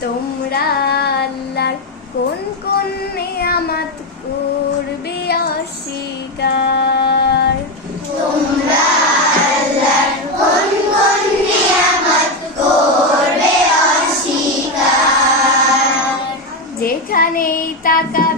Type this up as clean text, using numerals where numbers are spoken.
তোমরা আল্লাহর কোন কোন নিয়ামত করবে অস্বীকার? তোমরা আল্লাহর কোন কোন নিয়ামত করবে অস্বীকার? যেখানেই তাকা